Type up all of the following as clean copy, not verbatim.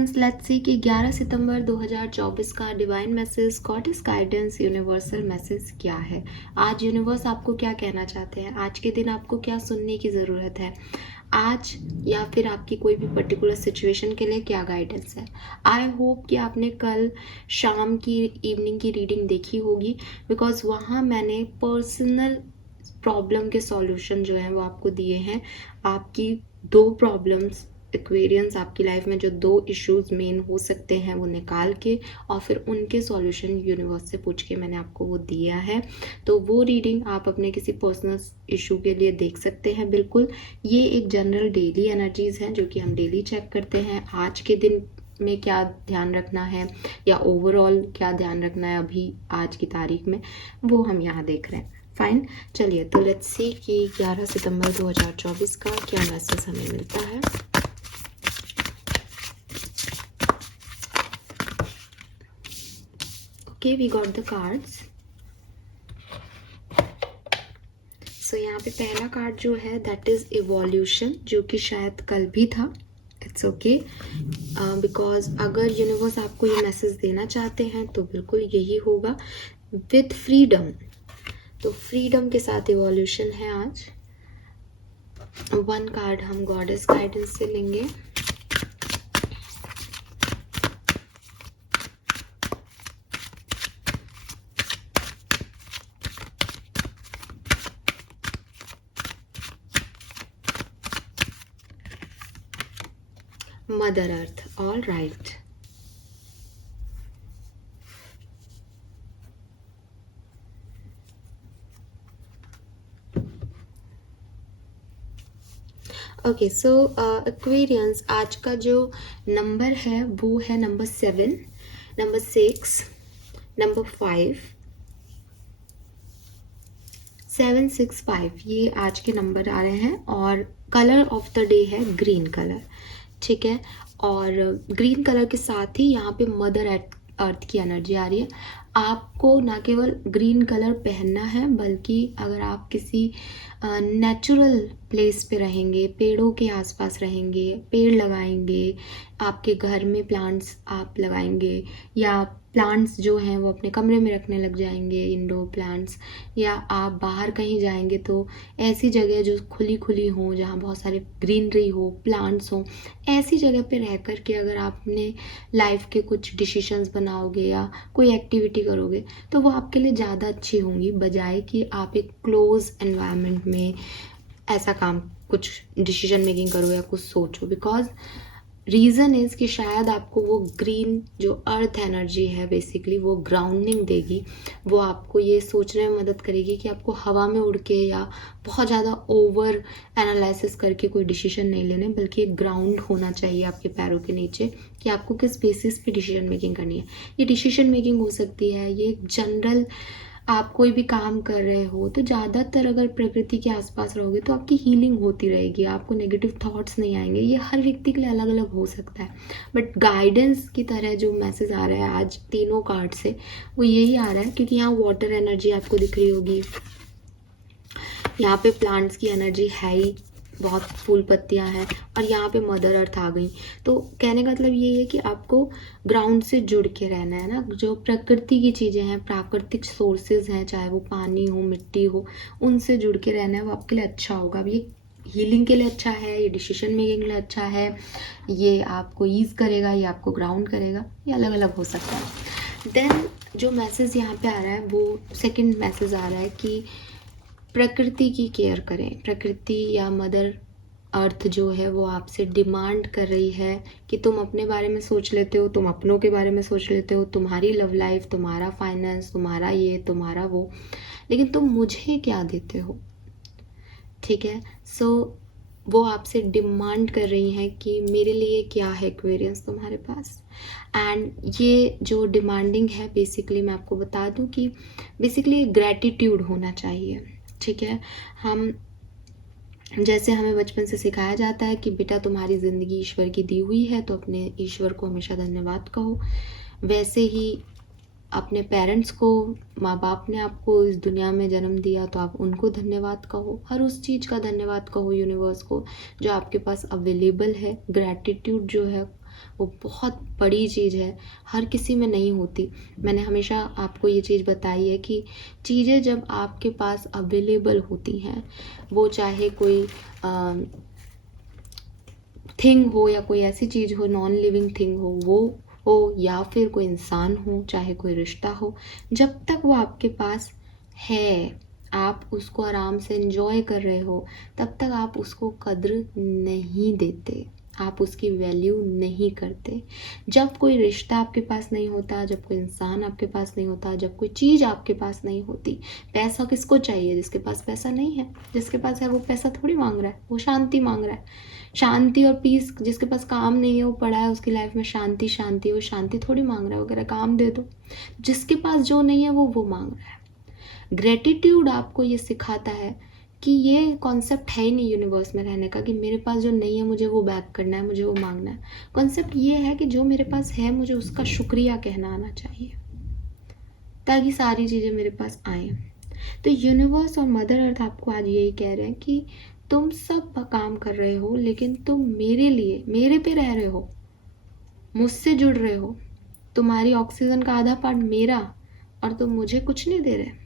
Friends, let's see कि 11 सितंबर 2024 का divine message, goddess guidance, universal message क्या है। आज यूनिवर्स आपको क्या कहना चाहते हैं, आज के दिन आपको क्या सुनने की ज़रूरत है आज, या फिर आपकी कोई भी पर्टिकुलर सिचुएशन के लिए क्या गाइडेंस है। आई होप कि आपने कल शाम की इवनिंग की रीडिंग देखी होगी, बिकॉज वहाँ मैंने पर्सनल प्रॉब्लम के सॉल्यूशन जो हैं वो आपको दिए हैं। आपकी दो प्रॉब्लम्स एक्वेरियंस, आपकी लाइफ में जो दो इश्यूज मेन हो सकते हैं वो निकाल के और फिर उनके सॉल्यूशन यूनिवर्स से पूछ के मैंने आपको वो दिया है। तो वो रीडिंग आप अपने किसी पर्सनल इशू के लिए देख सकते हैं। बिल्कुल, ये एक जनरल डेली एनर्जीज हैं जो कि हम डेली चेक करते हैं। आज के दिन में क्या ध्यान रखना है या ओवरऑल क्या ध्यान रखना है अभी आज की तारीख में, वो हम यहाँ देख रहे हैं। फाइन, चलिए तो लेट्स सी कि 11 सितंबर 2024 का क्या मैसेज हमें मिलता है। Okay, we got the cards. So यहाँ पे पहला कार्ड जो है दैट इज इवोल्यूशन, जो कि शायद कल भी था। इट्स ओके, बिकॉज अगर यूनिवर्स आपको ये मैसेज देना चाहते हैं तो बिल्कुल यही होगा, विथ फ्रीडम। तो फ्रीडम के साथ इवोल्यूशन है आज। वन कार्ड हम गॉडेस गाइडेंस से लेंगे। Mother earth, all right. Okay, so Aquarians, आज का जो नंबर है वो है नंबर 7, नंबर 6, नंबर 5, 7, 6, 5, ये आज के नंबर आ रहे हैं। और कलर ऑफ द डे है ग्रीन कलर, ठीक है। और ग्रीन कलर के साथ ही यहाँ पे मदर अर्थ की एनर्जी आ रही है। आपको ना केवल ग्रीन कलर पहनना है, बल्कि अगर आप किसी नेचुरल प्लेस पे रहेंगे, पेड़ों के आसपास रहेंगे, पेड़ लगाएंगे, आपके घर में प्लांट्स आप लगाएंगे, या प्लांट्स जो हैं वो अपने कमरे में रखने लग जाएंगे, इंडोर प्लांट्स, या आप बाहर कहीं जाएंगे तो ऐसी जगह जो खुली खुली हो, जहाँ बहुत सारे ग्रीनरी हो, प्लांट्स हो, ऐसी जगह पे रह कर के अगर आप अपने लाइफ के कुछ डिसीशंस बनाओगे या कोई एक्टिविटी करोगे तो वो आपके लिए ज़्यादा अच्छी होंगी, बजाय कि आप एक क्लोज एनवायरनमेंट में ऐसा काम कुछ डिसीजन मेकिंग करो या कुछ सोचो। बिकॉज रीज़न इज़ कि शायद आपको वो ग्रीन जो अर्थ एनर्जी है बेसिकली वो ग्राउंडिंग देगी, वो आपको ये सोचने में मदद करेगी कि आपको हवा में उड़ के या बहुत ज़्यादा ओवर एनालिसिस करके कोई डिसीजन नहीं लेने, बल्कि एक ग्राउंड होना चाहिए आपके पैरों के नीचे कि आपको किस बेसिस पे डिसीजन मेकिंग करनी है। ये डिसीजन मेकिंग हो सकती है, ये जनरल आप कोई भी काम कर रहे हो तो ज़्यादातर अगर प्रकृति के आसपास रहोगे तो आपकी हीलिंग होती रहेगी, आपको नेगेटिव थॉट्स नहीं आएंगे। ये हर व्यक्ति के लिए अलग अलग हो सकता है, बट गाइडेंस की तरह जो मैसेज आ रहा है आज तीनों कार्ड से वो यही आ रहा है, क्योंकि यहाँ वाटर एनर्जी आपको दिख रही होगी, यहाँ पे प्लांट्स की एनर्जी है ही, बहुत फूल पत्तियाँ हैं, और यहाँ पे मदर अर्थ आ गई। तो कहने का मतलब ये है कि आपको ग्राउंड से जुड़ के रहना है ना, जो प्रकृति की चीज़ें हैं, प्राकृतिक सोर्सेज हैं, चाहे वो पानी हो, मिट्टी हो, उनसे जुड़ के रहना है, वो आपके लिए अच्छा होगा। ये हीलिंग के लिए अच्छा है, ये डिसीजन मेकिंग के लिए अच्छा है, ये आपको ईज करेगा, ये आपको ग्राउंड करेगा, ये अलग अलग हो सकता है। देन जो मैसेज यहाँ पे आ रहा है वो सेकेंड मैसेज आ रहा है कि प्रकृति की केयर करें। प्रकृति या मदर अर्थ जो है वो आपसे डिमांड कर रही है कि तुम अपने बारे में सोच लेते हो, तुम अपनों के बारे में सोच लेते हो, तुम्हारी लव लाइफ, तुम्हारा फाइनेंस, तुम्हारा ये, तुम्हारा वो, लेकिन तुम मुझे क्या देते हो, ठीक है। सो वो आपसे डिमांड कर रही हैं कि मेरे लिए क्या है एक्वेरियंस तुम्हारे पास। एंड ये जो डिमांडिंग है बेसिकली मैं आपको बता दूं कि बेसिकली ग्रैटिट्यूड होना चाहिए, ठीक है। हम जैसे हमें बचपन से सिखाया जाता है कि बेटा तुम्हारी ज़िंदगी ईश्वर की दी हुई है तो अपने ईश्वर को हमेशा धन्यवाद कहो, वैसे ही अपने पेरेंट्स को, माँ बाप ने आपको इस दुनिया में जन्म दिया तो आप उनको धन्यवाद कहो, हर उस चीज़ का धन्यवाद कहो यूनिवर्स को जो आपके पास अवेलेबल है। ग्रैटिट्यूड जो है वो बहुत बड़ी चीज़ है, हर किसी में नहीं होती। मैंने हमेशा आपको ये चीज़ बताई है कि चीज़ें जब आपके पास अवेलेबल होती हैं, वो चाहे कोई थिंग हो या कोई ऐसी चीज़ हो, नॉन लिविंग थिंग हो, वो हो या फिर कोई इंसान हो, चाहे कोई रिश्ता हो, जब तक वो आपके पास है, आप उसको आराम से एंजॉय कर रहे हो, तब तक आप उसको कद्र नहीं देते, आप उसकी वैल्यू नहीं करते। जब कोई रिश्ता आपके पास नहीं होता, जब कोई इंसान आपके पास नहीं होता, जब कोई चीज़ आपके पास नहीं होती, पैसा किसको चाहिए? जिसके पास पैसा नहीं है। जिसके पास है वो पैसा थोड़ी मांग रहा है, वो शांति मांग रहा है। शांति और पीस, जिसके पास काम नहीं है, वो पड़ा है, उसकी लाइफ में शांति शांति, वो शांति थोड़ी मांग रहा है, वो कह रहा है काम दे दो। जिसके पास जो नहीं है वो मांग रहा है। ग्रेटिट्यूड आपको ये सिखाता है कि ये कॉन्सेप्ट है ही नहीं यूनिवर्स में रहने का कि मेरे पास जो नहीं है मुझे वो बैक करना है, मुझे वो मांगना है। कॉन्सेप्ट ये है कि जो मेरे पास है मुझे उसका शुक्रिया कहना आना चाहिए, ताकि सारी चीज़ें मेरे पास आए। तो यूनिवर्स और मदर अर्थ आपको आज यही कह रहे हैं कि तुम सब काम कर रहे हो, लेकिन तुम मेरे लिए, मेरे पे रह रहे हो, मुझसे जुड़ रहे हो। तुम्हारी ऑक्सीजन का आधा पार्ट मेरा, और तुम मुझे कुछ नहीं दे रहे।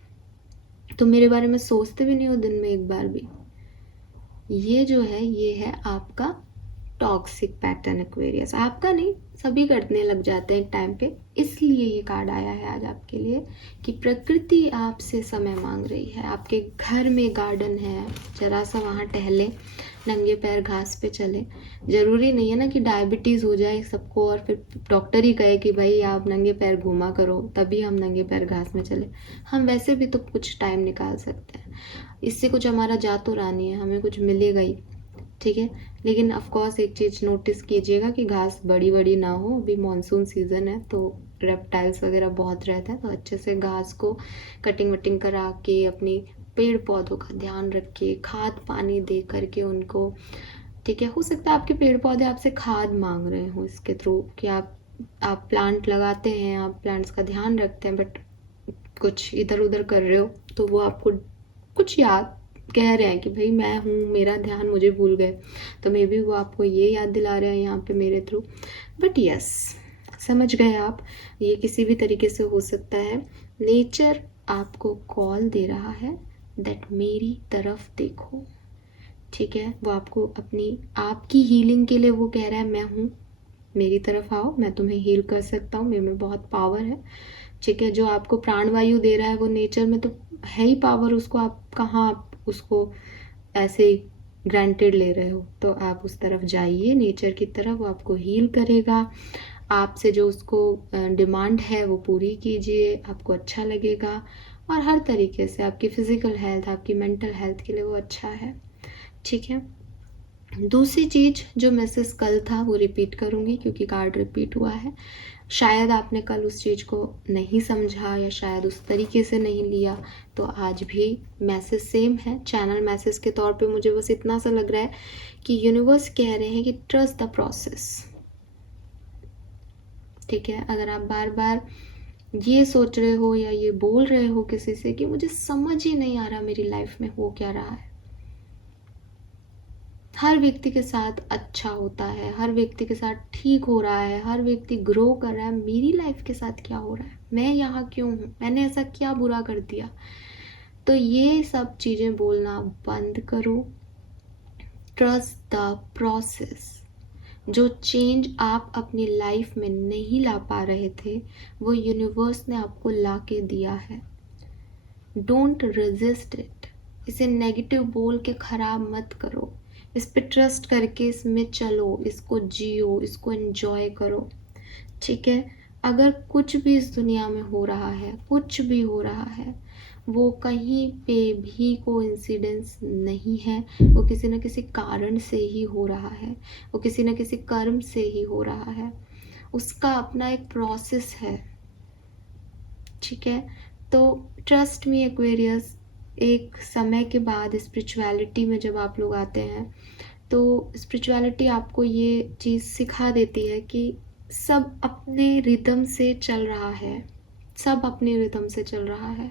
तुम मेरे बारे में सोचते भी नहीं हो दिन में एक बार भी। ये जो है, ये है आपका टॉक्सिक पैटर्न एक्वेरियस। आपका नहीं, सभी करने लग जाते हैं एक टाइम पे। इसलिए ये कार्ड आया है आज आपके लिए कि प्रकृति आपसे समय मांग रही है। आपके घर में गार्डन है, जरा सा वहाँ टहले, नंगे पैर घास पे चले। ज़रूरी नहीं है ना कि डायबिटीज़ हो जाए सबको और फिर डॉक्टर ही कहे कि भाई आप नंगे पैर घूमा करो, तभी हम नंगे पैर घास में चले। हम वैसे भी तो कुछ टाइम निकाल सकते हैं। इससे कुछ हमारा जा तो रहा नहीं है, हमें कुछ मिलेगा ही, ठीक है। लेकिन ऑफ कोर्स एक चीज़ नोटिस कीजिएगा कि घास बड़ी बड़ी ना हो। अभी मानसून सीज़न है तो रेप्टाइल्स वगैरह बहुत रहता है, तो अच्छे से घास को कटिंग वटिंग करा के, अपनी पेड़ पौधों का ध्यान रख के, खाद पानी दे करके उनको, ठीक है। हो सकता है आपके पेड़ पौधे आपसे खाद मांग रहे हो इसके थ्रू कि आप प्लांट लगाते हैं, आप प्लांट्स का ध्यान रखते हैं, बट कुछ इधर उधर कर रहे हो, तो वो आपको कुछ याद कह रहे हैं कि भाई मैं हूँ, मेरा ध्यान मुझे भूल गए। तो मे बी वो आपको ये याद दिला रहे हैं यहाँ पे मेरे थ्रू। बट यस, समझ गए आप, ये किसी भी तरीके से हो सकता है। नेचर आपको कॉल दे रहा है दैट मेरी तरफ देखो, ठीक है। वो आपको अपनी, आपकी हीलिंग के लिए वो कह रहा है मैं हूँ, मेरी तरफ आओ, मैं तुम्हें हील कर सकता हूँ, मेरे में बहुत पावर है, ठीक है। जो आपको प्राणवायु दे रहा है वो नेचर में तो है ही पावर, उसको आप कहाँ, आप उसको ऐसे ग्रांटेड ले रहे हो। तो आप उस तरफ जाइए, नेचर की तरफ, वो आपको हील करेगा। आपसे जो उसको डिमांड है वो पूरी कीजिए, आपको अच्छा लगेगा। और हर तरीके से आपकी फिजिकल हेल्थ, आपकी मेंटल हेल्थ के लिए वो अच्छा है, ठीक है। दूसरी चीज़ जो मैसेज कल था वो रिपीट करूँगी क्योंकि कार्ड रिपीट हुआ है। शायद आपने कल उस चीज़ को नहीं समझा या शायद उस तरीके से नहीं लिया, तो आज भी मैसेज सेम है। चैनल मैसेज के तौर पे मुझे बस इतना सा लग रहा है कि यूनिवर्स कह रहे हैं कि ट्रस्ट द प्रोसेस, ठीक है। अगर आप बार बार ये सोच रहे हो या ये बोल रहे हो किसी से कि मुझे समझ ही नहीं आ रहा मेरी लाइफ में हो क्या रहा है, हर व्यक्ति के साथ अच्छा होता है, हर व्यक्ति के साथ ठीक हो रहा है, हर व्यक्ति ग्रो कर रहा है, मेरी लाइफ के साथ क्या हो रहा है, मैं यहाँ क्यों हूँ, मैंने ऐसा क्या बुरा कर दिया। तो ये सब चीज़ें बोलना बंद करो। Trust the process. जो चेंज आप अपनी लाइफ में नहीं ला पा रहे थे वो यूनिवर्स ने आपको ला के दिया है। Don't resist it. इसे नेगेटिव बोल के ख़राब मत करो, इस पे ट्रस्ट करके इसमें चलो, इसको जियो, इसको एंजॉय करो, ठीक है। अगर कुछ भी इस दुनिया में हो रहा है, कुछ भी हो रहा है, वो कहीं पे भी कोइंसिडेंस नहीं है, वो किसी न किसी कारण से ही हो रहा है, वो किसी न किसी कर्म से ही हो रहा है, उसका अपना एक प्रोसेस है, ठीक है। तो ट्रस्ट मी एक्वेरियस, एक समय के बाद स्पिरिचुअलिटी में जब आप लोग आते हैं तो स्पिरिचुअलिटी आपको ये चीज़ सिखा देती है कि सब अपने रिदम से चल रहा है, सब अपने रिदम से चल रहा है।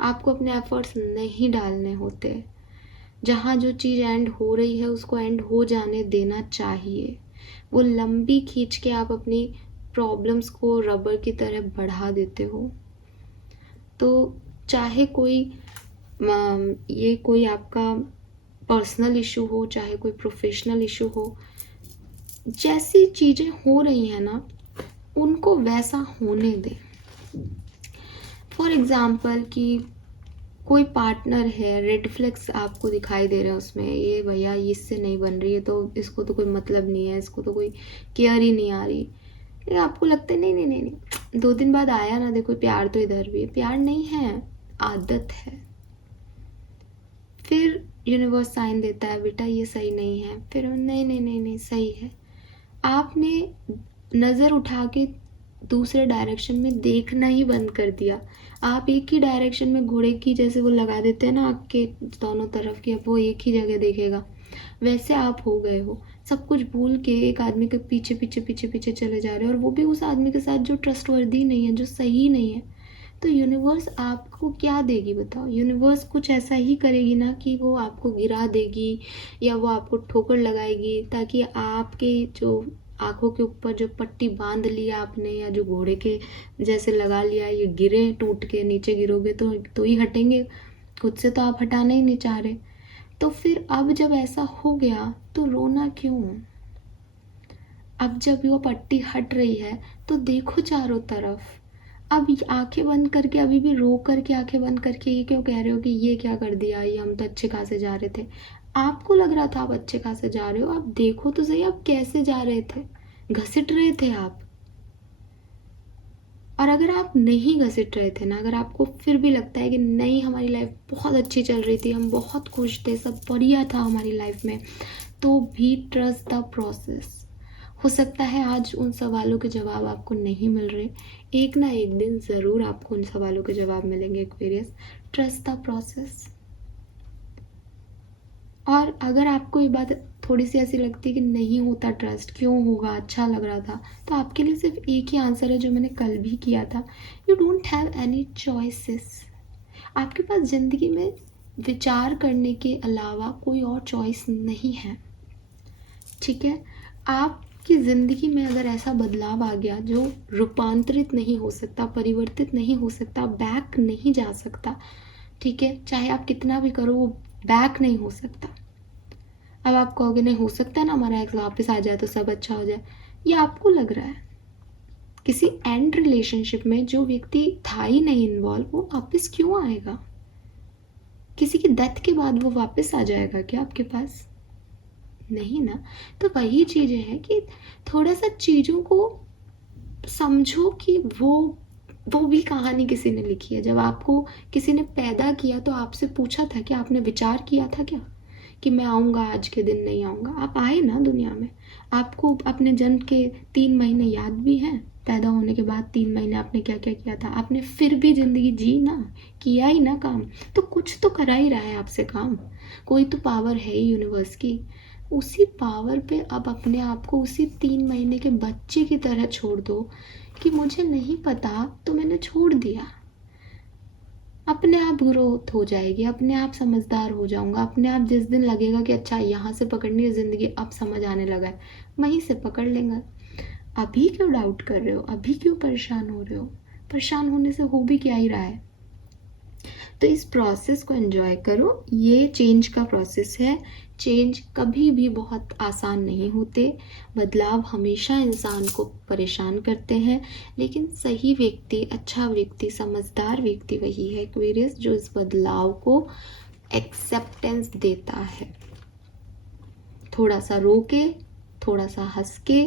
आपको अपने एफर्ट्स नहीं डालने होते। जहाँ जो चीज़ एंड हो रही है उसको एंड हो जाने देना चाहिए। वो लंबी खींच के आप अपनी प्रॉब्लम्स को रबर की तरह बढ़ा देते हो। तो चाहे कोई ये कोई आपका पर्सनल इशू हो, चाहे कोई प्रोफेशनल इशू हो, जैसी चीज़ें हो रही हैं ना, उनको वैसा होने दें। फॉर एग्ज़ाम्पल कि कोई पार्टनर है, रेड फ्लैग्स आपको दिखाई दे रहे हैं उसमें, ये भैया इससे नहीं बन रही है, तो इसको तो कोई मतलब नहीं है, इसको तो कोई केयर ही नहीं आ रही, ये आपको लगता है नहीं नहीं नहीं नहीं, 2 दिन बाद आया ना, देखो प्यार तो इधर भी है, प्यार नहीं है, आदत है। फिर यूनिवर्स साइन देता है, बेटा ये सही नहीं है, फिर नहीं नहीं नहीं नहीं सही है। आपने नज़र उठा के दूसरे डायरेक्शन में देखना ही बंद कर दिया। आप एक ही डायरेक्शन में घोड़े की जैसे वो लगा देते हैं ना आँख के दोनों तरफ की, अब वो एक ही जगह देखेगा, वैसे आप हो गए हो। सब कुछ भूल के एक आदमी के पीछे पीछे पीछे पीछे चले जा रहे हो, और वो भी उस आदमी के साथ जो ट्रस्टवर्दी नहीं है, जो सही नहीं है। तो यूनिवर्स आपको क्या देगी बताओ? यूनिवर्स कुछ ऐसा ही करेगी ना कि वो आपको गिरा देगी या वो आपको ठोकर लगाएगी, ताकि आपके जो आंखों के ऊपर जो पट्टी बांध लिया आपने, या जो घोड़े के जैसे लगा लिया, ये गिरे, टूट के नीचे गिरोगे तो ही हटेंगे, खुद से तो आप हटाना ही नहीं चाह रहे। तो फिर अब जब ऐसा हो गया तो रोना क्यों? अब जब वो पट्टी हट रही है तो देखो चारों तरफ। अब आंखें बंद करके, अभी भी रो करके आंखें बंद करके ये क्यों कह रहे हो कि ये क्या कर दिया, ये हम तो अच्छे खासे जा रहे थे। आपको लग रहा था आप अच्छे खासे जा रहे हो, आप देखो तो सही आप कैसे जा रहे थे, घसीट रहे थे आप। और अगर आप नहीं घसीट रहे थे ना, अगर आपको फिर भी लगता है कि नहीं हमारी लाइफ बहुत अच्छी चल रही थी, हम बहुत खुश थे, सब बढ़िया था हमारी लाइफ में, तो भी ट्रस्ट द प्रोसेस। हो सकता है आज उन सवालों के जवाब आपको नहीं मिल रहे, एक ना एक दिन ज़रूर आपको उन सवालों के जवाब मिलेंगे एक्वेरियस। Trust the process. और अगर आपको ये बात थोड़ी सी ऐसी लगती है कि नहीं होता ट्रस्ट, क्यों होगा, अच्छा लग रहा था, तो आपके लिए सिर्फ एक ही आंसर है जो मैंने कल भी किया था, you don't have any choices. आपके पास ज़िंदगी में विचार करने के अलावा कोई और चॉइस नहीं है, ठीक है। आपकी ज़िंदगी में अगर ऐसा बदलाव आ गया जो रूपांतरित नहीं हो सकता, परिवर्तित नहीं हो सकता, बैक नहीं जा सकता, ठीक है, चाहे आप कितना भी करो वो बैक नहीं हो सकता। अब आप कहोगे नहीं हो सकता ना हमारा एक्स वापस आ जाए तो सब अच्छा हो जाए, ये आपको लग रहा है। किसी एंड रिलेशनशिप में जो व्यक्ति था ही नहीं इन्वॉल्व, वो वापस क्यों आएगा? किसी की डेथ के बाद वो वापस आ जाएगा क्या आपके पास? नहीं ना। तो वही चीज़ें हैं कि थोड़ा सा चीज़ों को समझो कि वो भी कहानी किसी ने लिखी है। जब आपको किसी ने पैदा किया तो आपसे पूछा था कि आपने विचार किया था क्या कि मैं आऊँगा आज के दिन, नहीं आऊँगा? आप आए ना दुनिया में, आपको अपने जन्म के 3 महीने याद भी हैं, पैदा होने के बाद 3 महीने आपने क्या क्या किया था, आपने फिर भी ज़िंदगी जी ना, किया ही ना काम, तो कुछ तो करा ही रहा है आपसे काम, कोई तो पावर है ही यूनिवर्स की। उसी पावर पे अब अपने आप को उसी 3 महीने के बच्चे की तरह छोड़ दो कि मुझे नहीं पता तो मैंने छोड़ दिया। अपने आप ग्रोथ हो जाएगी, अपने आप समझदार हो जाऊंगा, अपने आप जिस दिन लगेगा कि अच्छा यहाँ से पकड़नी है ज़िंदगी, अब समझ आने लगा है, वहीं से पकड़ लेंगे। अभी क्यों डाउट कर रहे हो, अभी क्यों परेशान हो रहे हो? परेशान होने से हो भी क्या ही रहा है? तो इस प्रोसेस को एंजॉय करो, ये चेंज का प्रोसेस है। चेंज कभी भी बहुत आसान नहीं होते, बदलाव हमेशा इंसान को परेशान करते हैं, लेकिन सही व्यक्ति, अच्छा व्यक्ति, समझदार व्यक्ति वही है एक्वेरियस जो इस बदलाव को एक्सेप्टेंस देता है। थोड़ा सा रो के, थोड़ा सा हंस के,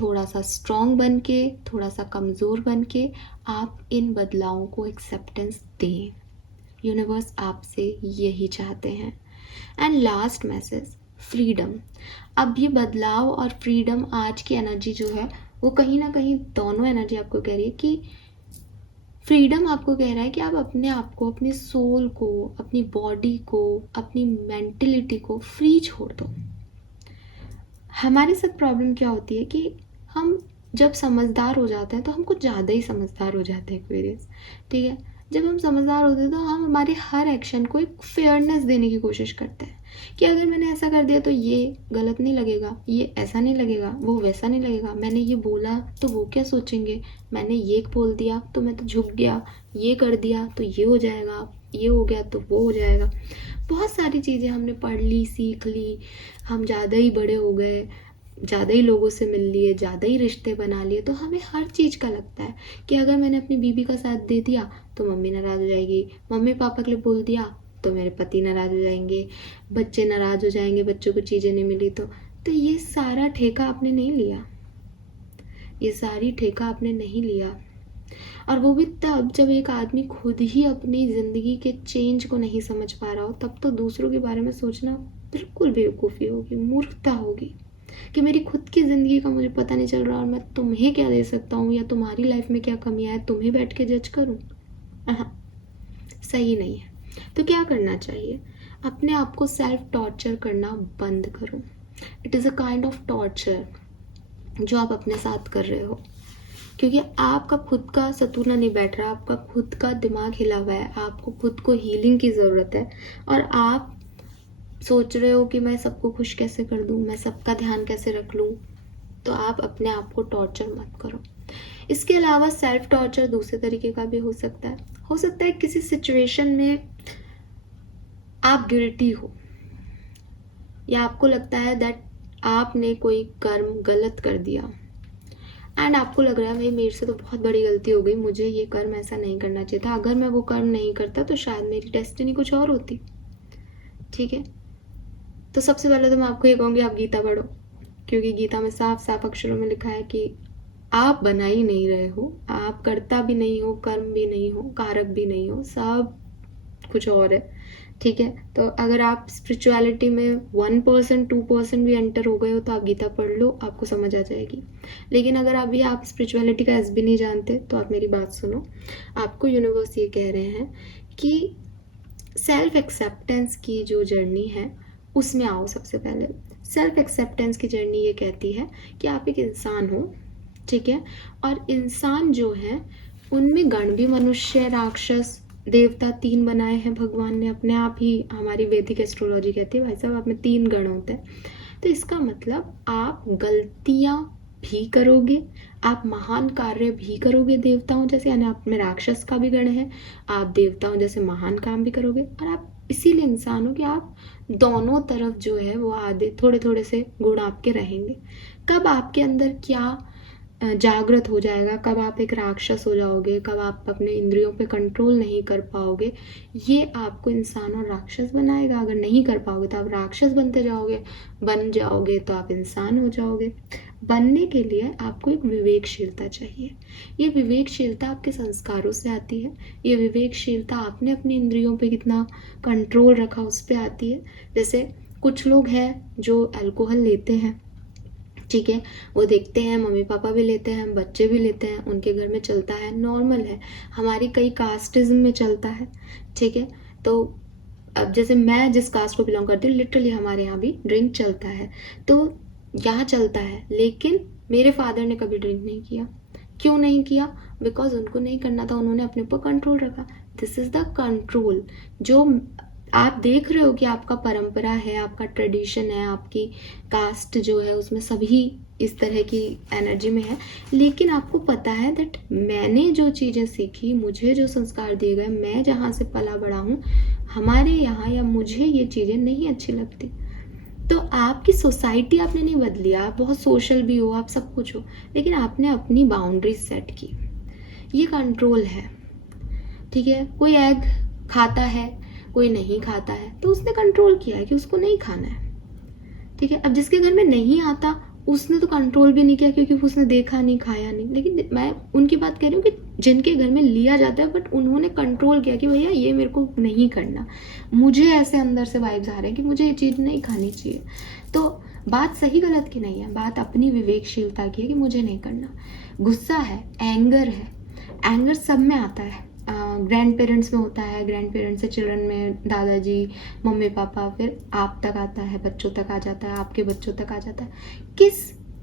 थोड़ा सा स्ट्रॉन्ग बन के, थोड़ा सा कमज़ोर बन के आप इन बदलावों को एक्सेप्टेंस दें। यूनिवर्स आपसे यही चाहते हैं। And last message, freedom. अब ये बदलाव और फ्रीडम, आज की एनर्जी जो है वो कहीं ना कहीं दोनों एनर्जी आपको कह रही है कि फ्रीडम आपको कह रहा है कि आप अपने आप को, अपने सोल को, अपनी बॉडी को, अपनी मेंटलिटी को फ्री छोड़ दो। हमारे साथ प्रॉब्लम क्या होती है कि हम जब समझदार हो जाते हैं तो हम कुछ ज़्यादा ही समझदार हो जाते हैं एक्वेरियस, ठीक है। जब हम समझदार होते हैं तो हम हमारे हर एक्शन को एक फेयरनेस देने की कोशिश करते हैं कि अगर मैंने ऐसा कर दिया तो ये गलत नहीं लगेगा, ये ऐसा नहीं लगेगा, वो वैसा नहीं लगेगा, मैंने ये बोला तो वो क्या सोचेंगे, मैंने ये बोल दिया तो मैं तो झुक गया, ये कर दिया तो ये हो जाएगा, ये हो गया तो वो हो जाएगा। बहुत सारी चीज़ें हमने पढ़ ली, सीख ली, हम ज़्यादा ही बड़े हो गए, ज़्यादा ही लोगों से मिल लिए, ज़्यादा ही रिश्ते बना लिए, तो हमें हर चीज़ का लगता है कि अगर मैंने अपनी बीवी का साथ दे दिया तो मम्मी नाराज़ हो जाएगी, मम्मी पापा के लिए बोल दिया तो मेरे पति नाराज़ हो जाएंगे, बच्चे नाराज़ हो जाएंगे, बच्चों को चीज़ें नहीं मिली तो ये सारा ठेका आपने नहीं लिया, ये सारी ठेका आपने नहीं लिया। और वो भी तब जब एक आदमी खुद ही अपनी ज़िंदगी के चेंज को नहीं समझ पा रहा हो, तब तो दूसरों के बारे में सोचना बिल्कुल बेवकूफ़ी होगी, मूर्खता होगी कि मेरी खुद की ज़िंदगी का मुझे पता नहीं चल रहा और मैं तुम्हें क्या दे सकता हूँ या तुम्हारी लाइफ में क्या कमियाँ है तुम्हें बैठ के जज करूँ। सही नहीं है। तो क्या करना चाहिए, अपने आप को सेल्फ टॉर्चर करना बंद करो। It is a kind of torture जो आप अपने साथ कर रहे हो, क्योंकि आपका खुद का सतूना नहीं बैठ रहा, आपका खुद का दिमाग हिला हुआ है, आपको खुद को हीलिंग की ज़रूरत है और आप सोच रहे हो कि मैं सबको खुश कैसे कर दूँ, मैं सबका ध्यान कैसे रख लूँ। तो आप अपने आप को टॉर्चर मत करो। इसके अलावा सेल्फ टॉर्चर दूसरे तरीके का भी हो सकता है किसी सिचुएशन में आप गिल्टी हो या आपको लगता है दैट आपने कोई कर्म गलत कर दिया एंड आपको लग रहा है भाई मेरे से तो बहुत बड़ी गलती हो गई, मुझे ये कर्म ऐसा नहीं करना चाहिए था, अगर मैं वो कर्म नहीं करता तो शायद मेरी डेस्टिनी कुछ और होती। ठीक है, तो सबसे पहले तो मैं आपको ये कहूँगी आप गीता पढ़ो, क्योंकि गीता में साफ साफ अक्षरों में लिखा है कि आप बना ही नहीं रहे हो, आप करता भी नहीं हो, कर्म भी नहीं हो, कारक भी नहीं हो, सब कुछ और है। ठीक है, तो अगर आप स्पिरिचुअलिटी में 1% 2% भी एंटर हो गए हो तो आप गीता पढ़ लो, आपको समझ आ जाएगी। लेकिन अगर अभी आप स्पिरिचुअलिटी का एस भी नहीं जानते तो आप मेरी बात सुनो, आपको यूनिवर्स ये कह रहे हैं कि सेल्फ एक्सेप्टेंस की जो जर्नी है उसमें आओ। सबसे पहले सेल्फ एक्सेप्टेंस की जर्नी ये कहती है कि आप एक इंसान हो, ठीक है, और इंसान जो है उनमें गण भी, मनुष्य, राक्षस, देवता 3 बनाए हैं भगवान ने अपने आप ही। हमारी वैदिक एस्ट्रोलॉजी कहती है भाई साहब आप में 3 गण होते हैं। तो इसका मतलब आप गलतियाँ भी करोगे, आप महान कार्य भी करोगे देवताओं जैसे, यानी आप में राक्षस का भी गण है, आप देवताओं जैसे महान काम भी करोगे, और आप इसीलिए इंसान हो कि आप दोनों तरफ जो है वो आधे थोड़े थोड़े से गुण आपके रहेंगे। कब आपके अंदर क्या जागृत हो जाएगा, कब आप एक राक्षस हो जाओगे, कब आप अपने इंद्रियों पे कंट्रोल नहीं कर पाओगे, ये आपको इंसान और राक्षस बनाएगा। अगर नहीं कर पाओगे तो आप राक्षस बनते जाओगे, बन जाओगे तो आप इंसान हो जाओगे। बनने के लिए आपको एक विवेकशीलता चाहिए। ये विवेकशीलता आपके संस्कारों से आती है, ये विवेकशीलता आपने अपनी इंद्रियों पे कितना कंट्रोल रखा उस पर आती है। जैसे कुछ लोग हैं जो अल्कोहल लेते हैं, ठीक है, वो देखते हैं मम्मी पापा भी लेते हैं, बच्चे भी लेते हैं, उनके घर में चलता है, नॉर्मल है, हमारी कई कास्टिज्म में चलता है। ठीक है, तो अब जैसे मैं जिस कास्ट को बिलोंग करती हूँ, लिटरली हमारे यहाँ भी ड्रिंक चलता है, तो यहाँ चलता है, लेकिन मेरे फादर ने कभी ड्रिंक नहीं किया। क्यों नहीं किया? बिकॉज उनको नहीं करना था, उन्होंने अपने ऊपर कंट्रोल रखा। दिस इज़ द कंट्रोल जो आप देख रहे हो कि आपका परंपरा है, आपका ट्रेडिशन है, आपकी कास्ट जो है उसमें सभी इस तरह की एनर्जी में है, लेकिन आपको पता है दैट मैंने जो चीज़ें सीखी, मुझे जो संस्कार दिए गए, मैं जहाँ से पला बड़ा हूँ, हमारे यहाँ या मुझे ये चीज़ें नहीं अच्छी लगती। तो आपकी सोसाइटी आपने नहीं बदली, आप बहुत सोशल भी हो, आप सब कुछ हो, लेकिन आपने अपनी बाउंड्रीज सेट की। ये कंट्रोल है। ठीक है, कोई एग खाता है, कोई नहीं खाता है, तो उसने कंट्रोल किया है कि उसको नहीं खाना है। ठीक है, अब जिसके घर में नहीं आता उसने तो कंट्रोल भी नहीं किया क्योंकि उसने देखा नहीं, खाया नहीं। लेकिन मैं उनकी बात कह रही हूँ कि जिनके घर में लिया जाता है बट उन्होंने कंट्रोल किया कि भैया ये मेरे को नहीं करना, मुझे ऐसे अंदर से वाइब्स आ रहे हैं कि मुझे ये चीज़ नहीं खानी चाहिए। तो बात सही गलत की नहीं है, बात अपनी विवेकशीलता की है कि मुझे नहीं करना। गुस्सा है, एंगर है, एंगर सब में आता है, ग्रैंड पेरेंट्स में होता है, ग्रैंड पेरेंट्स से चिल्ड्रन में दादाजी, मम्मी पापा, फिर आप तक आता है, बच्चों तक आ जाता है, आपके बच्चों तक आ जाता है। किस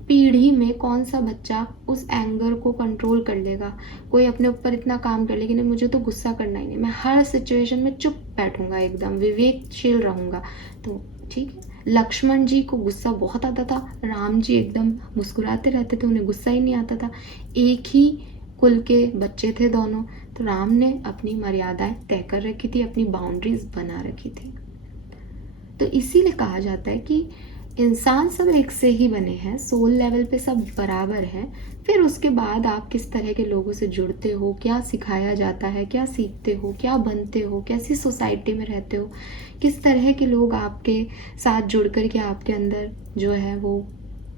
पीढ़ी में कौन सा बच्चा उस एंगर को कंट्रोल कर लेगा? कोई अपने ऊपर इतना काम कर लेगा कि नहीं मुझे तो गुस्सा करना ही नहीं, मैं हर सिचुएशन में चुप बैठूंगा, एकदम विवेकशील रहूंगा। तो ठीक है, लक्ष्मण जी को गुस्सा बहुत आता था, राम जी एकदम मुस्कुराते रहते थे, उन्हें गुस्सा ही नहीं आता था। एक ही कुल के बच्चे थे दोनों, तो राम ने अपनी मर्यादाएं तय कर रखी थी, अपनी बाउंड्रीज बना रखी थी। तो इसीलिए कहा जाता है कि इंसान सब एक से ही बने हैं, सोल लेवल पे सब बराबर हैं। फिर उसके बाद आप किस तरह के लोगों से जुड़ते हो, क्या सिखाया जाता है, क्या सीखते हो, क्या बनते हो, कैसी सोसाइटी में रहते हो, किस तरह के लोग आपके साथ जुड़ कर के आपके अंदर जो है वो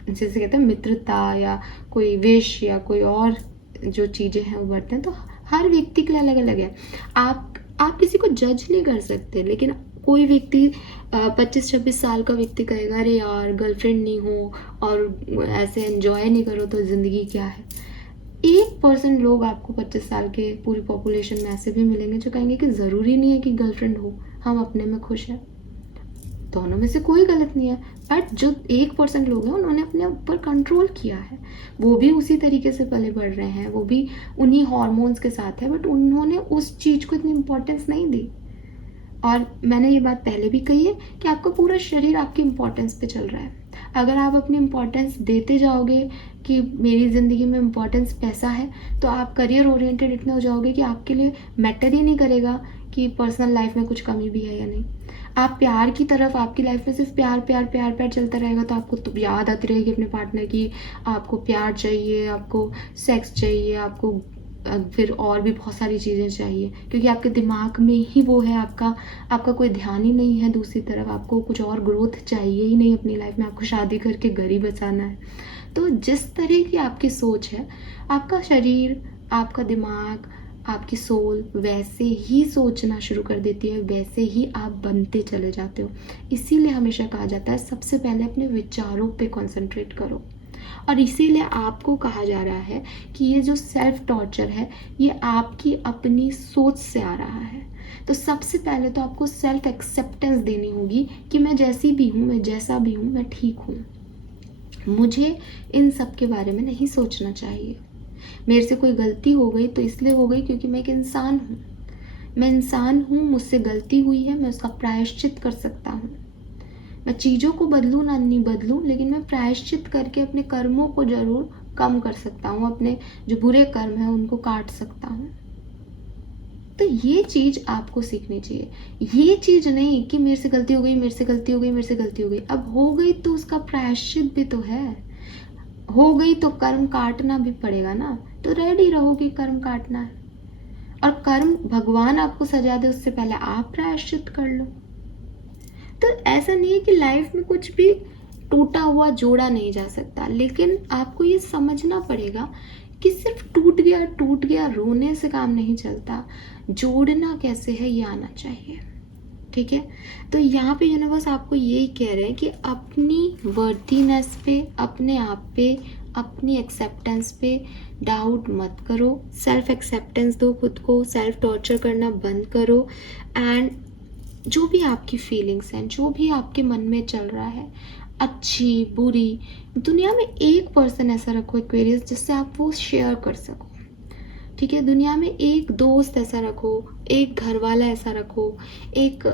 जैसे कहते हैं मित्रता या कोई विश या कोई और जो चीज़ें हैं वो बढ़ते हैं। तो हर व्यक्ति के लिए अलग अलग है। आप किसी को जज नहीं कर सकते, लेकिन कोई व्यक्ति 25-26 साल का व्यक्ति कहेगा अरे यार गर्लफ्रेंड नहीं हो और ऐसे एंजॉय नहीं करो तो ज़िंदगी क्या है। 1% लोग आपको 25 साल के पूरी पॉपुलेशन में ऐसे भी मिलेंगे जो कहेंगे कि ज़रूरी नहीं है कि गर्लफ्रेंड हो, हम अपने में खुश हैं। दोनों में से कोई गलत नहीं है, बट जो 1% लोग हैं उन्होंने अपने ऊपर कंट्रोल किया है, वो भी उसी तरीके से पले बढ़ रहे हैं, वो भी उन्हीं हॉर्मोन्स के साथ है, बट उन्होंने उस चीज़ को इतनी इम्पोर्टेंस नहीं दी। और मैंने ये बात पहले भी कही है कि आपका पूरा शरीर आपकी इम्पोर्टेंस पे चल रहा है। अगर आप अपनी इम्पोर्टेंस देते जाओगे कि मेरी ज़िंदगी में इम्पोर्टेंस पैसा है, तो आप करियर ओरिएंटेड इतने हो जाओगे कि आपके लिए मैटर ही नहीं करेगा कि पर्सनल लाइफ में कुछ कमी भी है या नहीं। आप प्यार की तरफ, आपकी लाइफ में सिर्फ प्यार प्यार प्यार प्यार चलता रहेगा, तो आपको तो याद आती रहेगी अपने पार्टनर की, आपको प्यार चाहिए, आपको सेक्स चाहिए, आपको फिर और भी बहुत सारी चीज़ें चाहिए, क्योंकि आपके दिमाग में ही वो है, आपका कोई ध्यान ही नहीं है दूसरी तरफ, आपको कुछ और ग्रोथ चाहिए ही नहीं अपनी लाइफ में, आपको शादी करके घर ही बसाना है। तो जिस तरह की आपकी सोच है, आपका शरीर, आपका दिमाग, आपकी सोल वैसे ही सोचना शुरू कर देती है, वैसे ही आप बनते चले जाते हो। इसीलिए हमेशा कहा जाता है सबसे पहले अपने विचारों पे कंसंट्रेट करो। और इसीलिए आपको कहा जा रहा है कि ये जो सेल्फ टॉर्चर है ये आपकी अपनी सोच से आ रहा है। तो सबसे पहले तो आपको सेल्फ एक्सेप्टेंस देनी होगी कि मैं जैसी भी हूँ, मैं जैसा भी हूँ, मैं ठीक हूँ, मुझे इन सब के बारे में नहीं सोचना चाहिए। मेरे से कोई गलती हो गई तो इसलिए हो गई क्योंकि मैं एक इंसान हूँ, मैं इंसान हूँ, मुझसे गलती हुई है, मैं उसका प्रायश्चित कर सकता हूँ। मैं चीज़ों को बदलूँ ना नहीं बदलूँ, लेकिन मैं प्रायश्चित करके अपने कर्मों को जरूर कम कर सकता हूँ, अपने जो बुरे कर्म हैं उनको काट सकता हूँ। तो ये चीज़ आपको सीखनी चाहिए, ये चीज़ नहीं कि मेरे से गलती हो गई, मेरे से गलती हो गई, मेरे से गलती हो गई। अब हो गई तो उसका प्रायश्चित भी तो है, हो गई तो कर्म काटना भी पड़ेगा ना, तो रेडी रहो कि कर्म काटना है। और कर्म भगवान आपको सजा दे उससे पहले आप प्रायश्चित कर लो। तो ऐसा नहीं है कि लाइफ में कुछ भी टूटा हुआ जोड़ा नहीं जा सकता, लेकिन आपको ये समझना पड़ेगा कि सिर्फ टूट गया रोने से काम नहीं चलता, जोड़ना कैसे है ये आना चाहिए। ठीक है, तो यहाँ पे यूनिवर्स आपको यही कह रहे हैं कि अपनी वर्थीनेस पे, अपने आप पे, अपनी एक्सेप्टेंस पे डाउट मत करो, सेल्फ एक्सेप्टेंस दो खुद को, सेल्फ टॉर्चर करना बंद करो। एंड जो भी आपकी फीलिंग्स हैं, जो भी आपके मन में चल रहा है, अच्छी बुरी, दुनिया में 1% ऐसा रखो एक्वेरियस जिससे आप वो शेयर कर सको। ठीक है, दुनिया में एक दोस्त ऐसा रखो, एक घर वाला ऐसा रखो, एक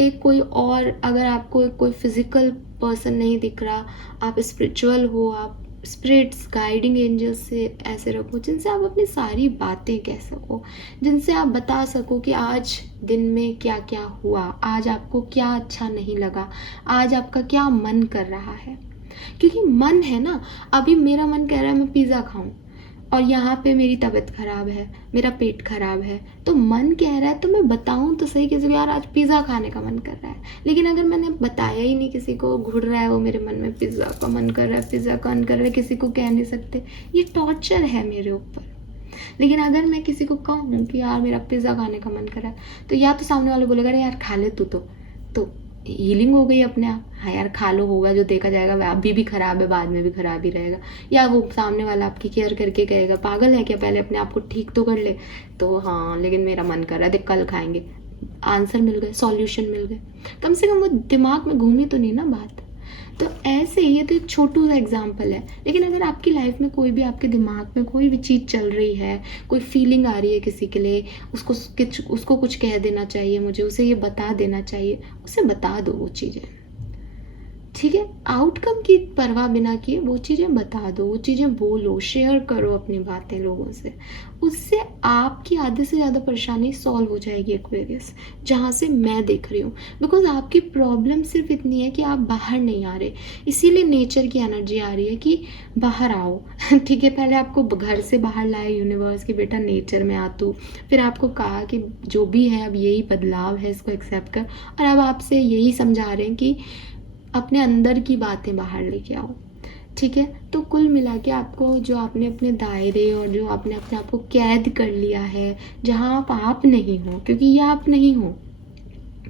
एक कोई और, अगर आपको कोई फिजिकल पर्सन नहीं दिख रहा, आप स्पिरिचुअल हो, आप स्पिरिट्स, गाइडिंग एंजल्स से ऐसे रखो जिनसे आप अपनी सारी बातें कह सको, जिनसे आप बता सको कि आज दिन में क्या क्या हुआ, आज आपको क्या अच्छा नहीं लगा, आज आपका क्या मन कर रहा है। क्योंकि मन है ना, अभी मेरा मन कह रहा है मैं पिज़्ज़ा खाऊं, और यहाँ पे मेरी तबीयत खराब है, मेरा पेट खराब है, तो मन कह रहा है तो मैं बताऊं तो सही किसी को, यार आज पिज़्ज़ा खाने का मन कर रहा है। लेकिन अगर मैंने बताया ही नहीं, किसी को घुर रहा है वो मेरे मन में, पिज़्ज़ा का मन कर रहा है, पिज़्ज़ा का मन कर रहा है, किसी को कह नहीं सकते, ये टॉर्चर है मेरे ऊपर। लेकिन अगर मैं किसी को कहूँ कि यार मेरा पिज़्ज़ा खाने का मन कर रहा है, तो या तो सामने वाले बोलेगा अरे यार खा ले तू, तो हीलिंग हो गई अपने आप, हाँ यार खा लो, होगा जो देखा जाएगा, वह अभी भी खराब है, बाद में भी खराब ही रहेगा। या वो सामने वाला आपकी केयर करके कहेगा पागल है क्या, पहले अपने आप को ठीक तो कर ले, तो हाँ लेकिन मेरा मन कर रहा है, देख कल खाएंगे। आंसर मिल गए, सॉल्यूशन मिल गए, कम से कम वो दिमाग में घूमी तो नहीं ना बात। तो ऐसे ये तो एक छोटू सा एग्जाम्पल है, लेकिन अगर आपकी लाइफ में कोई भी, आपके दिमाग में कोई भी चीज़ चल रही है, कोई फीलिंग आ रही है किसी के लिए, उसको कुछ कह देना चाहिए, मुझे उसे ये बता देना चाहिए, उसे बता दो वो चीज़ें, ठीक है। आउटकम की परवाह बिना किए वो चीज़ें बता दो, वो चीज़ें बोलो, शेयर करो अपनी बातें लोगों से। उससे आपकी आधे से ज़्यादा परेशानी सॉल्व हो जाएगी एक्वेरियस, जहाँ से मैं देख रही हूँ। बिकॉज आपकी प्रॉब्लम सिर्फ इतनी है कि आप बाहर नहीं आ रहे, इसीलिए नेचर की एनर्जी आ रही है कि बाहर आओ ठीक है। पहले आपको घर से बाहर लाए यूनिवर्स की, बेटा नेचर में आ तू। फिर आपको कहा कि जो भी है अब यही बदलाव है, इसको एक्सेप्ट कर। और अब आपसे यही समझा रहे हैं कि अपने अंदर की बातें बाहर लेके आओ, ठीक है। तो कुल मिला के आपको, जो आपने अपने दायरे और जो आपने अपने आप को कैद कर लिया है, जहाँ आप नहीं हो, क्योंकि ये आप नहीं हो,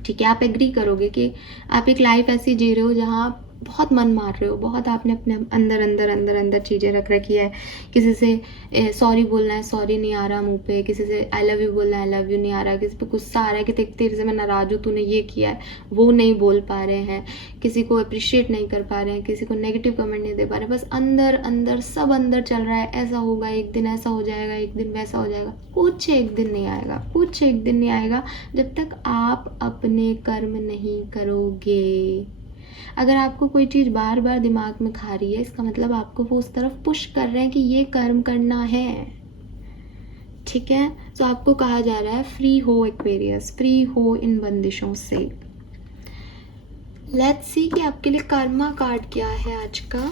ठीक है। आप एग्री करोगे कि आप एक लाइफ ऐसी जी रहे हो जहाँ आप बहुत मन मार रहे हो, बहुत आपने अपने अंदर अंदर अंदर अंदर चीज़ें रख रखी है। किसी से सॉरी बोलना है, सॉरी नहीं आ रहा मुंह पे। किसी से आई लव यू बोलना है, आई लव यू नहीं आ रहा। किसी पे गुस्सा आ रहा है कि तेरे से मैं नाराज़ हूँ, तूने ये किया है, वो नहीं बोल पा रहे हैं। किसी को अप्रिशिएट नहीं कर पा रहे हैं, किसी को नेगेटिव कमेंट नहीं दे पा रहे। बस अंदर अंदर सब अंदर चल रहा है, ऐसा होगा एक दिन, ऐसा हो जाएगा एक दिन, वैसा हो जाएगा। कुछ एक दिन नहीं आएगा, कुछ एक दिन नहीं आएगा जब तक आप अपने कर्म नहीं करोगे। अगर आपको कोई चीज़ बार बार दिमाग में खा रही है, इसका मतलब आपको वो उस तरफ पुश कर रहे हैं कि ये कर्म करना है, ठीक है। तो आपको कहा जा रहा है फ्री हो एक्वेरियस, फ्री हो इन बंदिशों से। लेट्स सी कि आपके लिए कर्मा कार्ड क्या है आज का,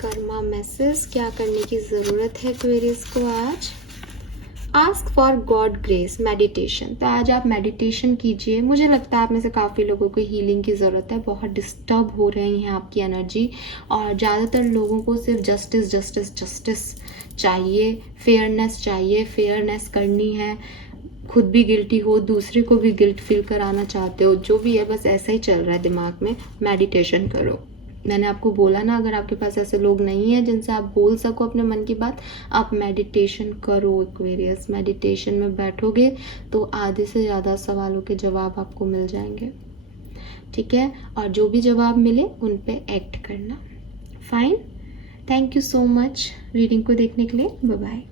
कर्मा मैसेज, क्या करने की ज़रूरत है एक्वेरियस को आज। Ask for God grace meditation. तो आज आप मेडिटेशन कीजिए। मुझे लगता है आप में से काफ़ी लोगों को हीलिंग की ज़रूरत है, बहुत डिस्टर्ब हो रही हैं आपकी एनर्जी, और ज़्यादातर लोगों को सिर्फ जस्टिस जस्टिस जस्टिस चाहिए, फेयरनेस चाहिए, फेयरनेस करनी है। खुद भी गिल्टी हो, दूसरे को भी गिल्ट फील कराना चाहते हो, जो भी है बस ऐसा ही चल रहा है दिमाग में। मेडिटेशन करो। मैंने आपको बोला ना, अगर आपके पास ऐसे लोग नहीं हैं जिनसे आप बोल सको अपने मन की बात, आप मेडिटेशन करो एक्वेरियस। मेडिटेशन में बैठोगे तो आधे से ज़्यादा सवालों के जवाब आपको मिल जाएंगे, ठीक है। और जो भी जवाब मिले उन पे एक्ट करना। Fine, thank you so much reading को देखने के लिए। Bye bye.